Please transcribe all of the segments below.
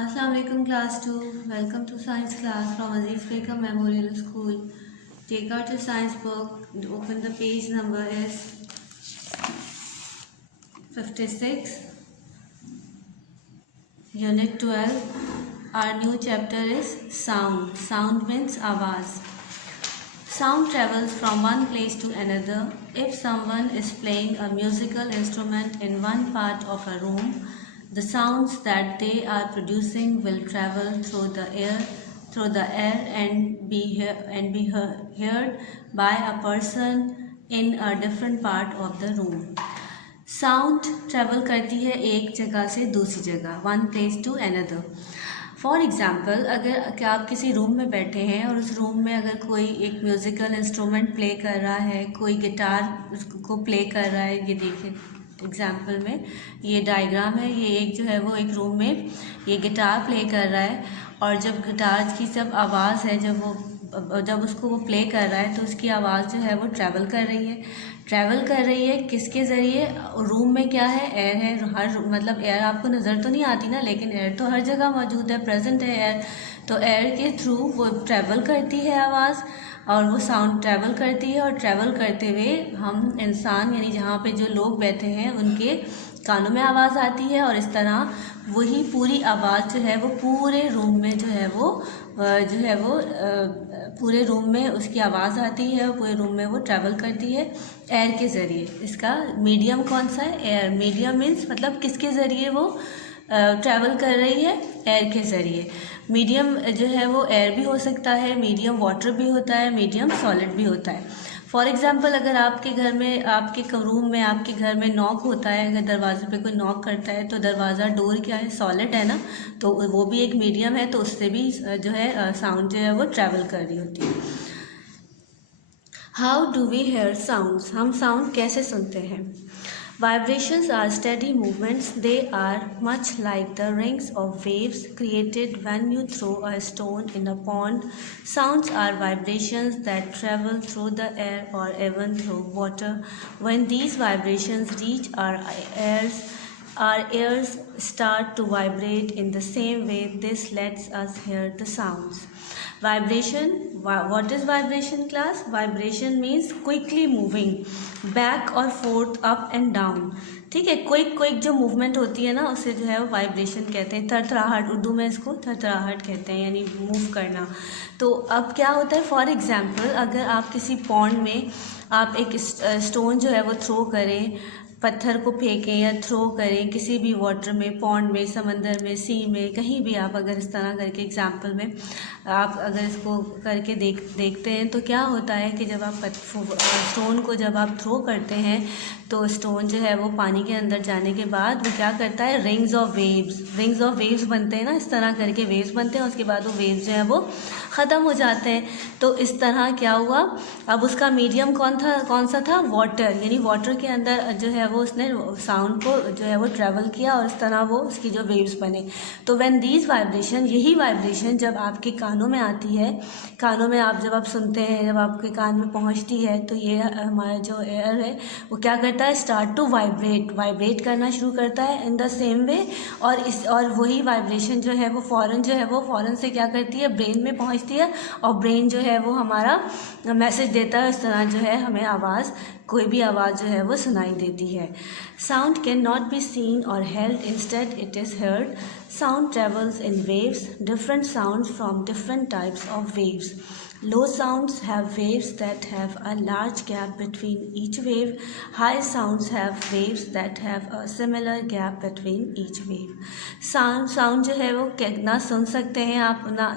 Assalamu alaikum class 2. Welcome to science class from Aziz Begum Memorial School. Take out your science book. Open the page number is 56. Unit 12. Our new chapter is sound. Sound means आवाज़. Sound travels from one place to another. If someone is playing a musical instrument in one part of a room, the sounds that they are producing will travel through the air and be heard by a person in a different part of the room. Sound travel करती है एक जगह से दूसरी जगह, one place to another. For example अगर आप किसी रूम में बैठे हैं और उस रूम में अगर कोई एक म्यूज़िकल इंस्ट्रूमेंट प्ले कर रहा है, कोई गिटार उसको प्ले कर रहा है, ये देखिए एग्जाम्पल में ये डायग्राम है, ये एक जो है वो एक रूम में ये गिटार प्ले कर रहा है और जब गिटार की सब आवाज़ है जब उसको वो प्ले कर रहा है तो उसकी आवाज़ जो है वो ट्रैवल कर रही है किसके ज़रिए? रूम में क्या है? एयर है. हर मतलब एयर आपको नज़र तो नहीं आती ना, लेकिन एयर तो हर जगह मौजूद है, प्रेजेंट है एयर. तो एयर के थ्रू वो ट्रैवल करती है आवाज़ और वो साउंड ट्रैवल करती है और ट्रैवल करते हुए हम इंसान यानी जहाँ पे जो लोग बैठे हैं उनके कानों में आवाज़ आती है और इस तरह वही पूरी आवाज़ जो है वो पूरे रूम में पूरे रूम में उसकी आवाज़ आती है और पूरे रूम में वो ट्रैवल करती है एयर के ज़रिए. इसका मीडियम कौन सा है? एयर. मीडियम मीन्स मतलब किसके ज़रिए वो ट्रैवल कर रही है? एयर के ज़रिए. मीडियम जो है वो एयर भी हो सकता है, मीडियम वाटर भी होता है, मीडियम सॉलिड भी होता है. फॉर एग्ज़ाम्पल अगर आपके घर में आपके रूम में आपके घर में नॉक होता है, अगर दरवाजे पे कोई नॉक करता है तो दरवाज़ा डोर क्या है? सॉलिड है ना, तो वो भी एक मीडियम है, तो उससे भी जो है साउंड जो है वो ट्रैवल कर रही होती है. How do we hear sounds? हम साउंड कैसे सुनते हैं? Vibrations are steady movements. They are much like the rings of waves created when you throw a stone in a pond. Sounds are vibrations that travel through the air or even through water. When these vibrations reach our ears start to vibrate in the same way. This lets us hear the sounds. Vibration. What is vibration class? Vibration means quickly moving back or forth, up and down. ठीक है, quick जो movement होती है ना उसे जो है वो वाइब्रेशन कहते हैं. थरथराहट, उर्दू में इसको थरथराहट कहते हैं, यानी मूव करना. तो अब क्या होता है? फॉर एग्जांपल अगर आप किसी पॉन्ड में आप एक स्टोन जो है वो थ्रो करें, पत्थर को फेंकें या थ्रो करें किसी भी वाटर में, पॉन्ड में, समंदर में, सी में, कहीं भी आप अगर इस तरह करके एग्जांपल में आप अगर इसको करके देखते हैं तो क्या होता है कि जब आप स्टोन को जब आप थ्रो करते हैं तो स्टोन जो है वो पानी के अंदर जाने के बाद वो क्या करता है? रिंग्स ऑफ वेव्स बनते हैं ना, इस तरह करके वेव्स बनते हैं. उसके बाद वो वेव्स जो है वो ख़त्म हो जाते हैं. तो इस तरह क्या हुआ? अब उसका मीडियम कौन सा था? वाटर. यानी वाटर के अंदर जो है वो उसने साउंड को जो है वो ट्रैवल किया और इस तरह वो उसकी जो वेव्स बने. तो व्हेन दीज वाइब्रेशन, यही वाइब्रेशन जब आपके कानों में आती है, कानों में जब आप सुनते हैं, जब आपके कान में पहुंचती है तो ये हमारा जो एयर है वो क्या करता है? स्टार्ट टू वाइब्रेट करना शुरू करता है इन द सेम वे. और वही वाइब्रेशन जो है वो फ़ौरन से क्या करती है? ब्रेन में पहुंचती है और ब्रेन जो है वो हमारा मैसेज देता है. इस तरह जो है हमें कोई भी आवाज़ जो है वो सुनाई देती है. Sound can not be seen और held, instead it is heard. Sound travels in waves, different sounds from different types of waves. Low sounds have waves that have a large gap between each wave. High sounds have waves that have a similar gap between each wave. Sound जो है वो ना सुन सकते हैं आप ना,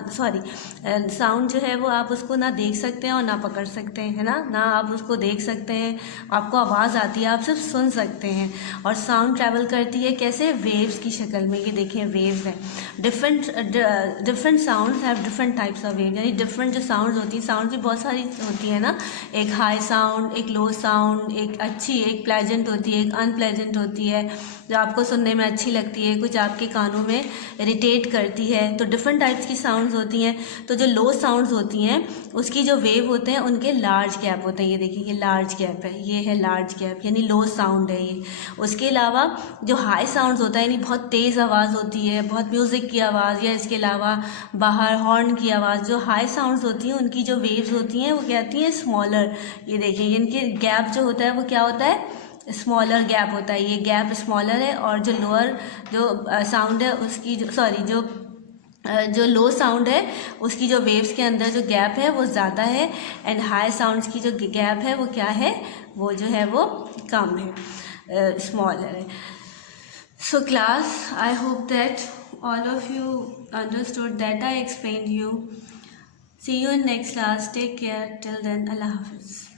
sound जो है वो आप उसको ना देख सकते हैं और ना पकड़ सकते हैं, है ना आप उसको देख सकते हैं, आपको आवाज़ आती है, आप सिर्फ सुन सकते हैं. और साउंड ट्रैवल करती है कैसे? वेव्स की शक्ल में. ये देखें वेव्स हैं. Different sounds have different types of wave, यानी डिफरेंट जो साउंड साउंड्स होती हैं, साउंड्स भी बहुत सारी होती है ना, एक हाई साउंड, एक लो साउंड, एक अच्छी, एक प्लेजेंट होती है, एक अनप्लेजेंट होती है, जो आपको सुनने में अच्छी लगती है, कुछ आपके कानों में इरिटेट करती है। तो डिफरेंट टाइप्स की साउंड्स होती हैं। तो जो लो साउंड्स होती हैं उसकी जो वेव होते हैं उनके लार्ज गैप होते हैं। ये देखिए, ये लार्ज गैप है, ये है लार्ज गैप, यानी लो साउंड है ये। उसके अलावा जो हाई साउंड्स होता है, यानी बहुत तेज़ आवाज़ होती है, बहुत म्यूज़िक की आवाज़, या इसके अलावा बाहर हॉर्न की आवाज़, जो हाई साउंड्स होती हैं उनकी जो वेव्स होती हैं वो कहती हैं स्मॉलर। ये देखिए, इनके गैप जो होता है वो क्या होता है, स्मॉलर गैप होता है। ये गैप स्मॉलर है। और जो लोअर जो साउंड है उसकी जो लो साउंड है उसकी जो वेव्स के अंदर जो गैप है वो ज़्यादा है, एंड हाई साउंड्स की जो गैप है वो क्या है, वो जो है वो कम है, स्मॉलर है। So class, I hope that all of you understood that I explained you. See you in next class. Take care. Till then, Allah Hafiz.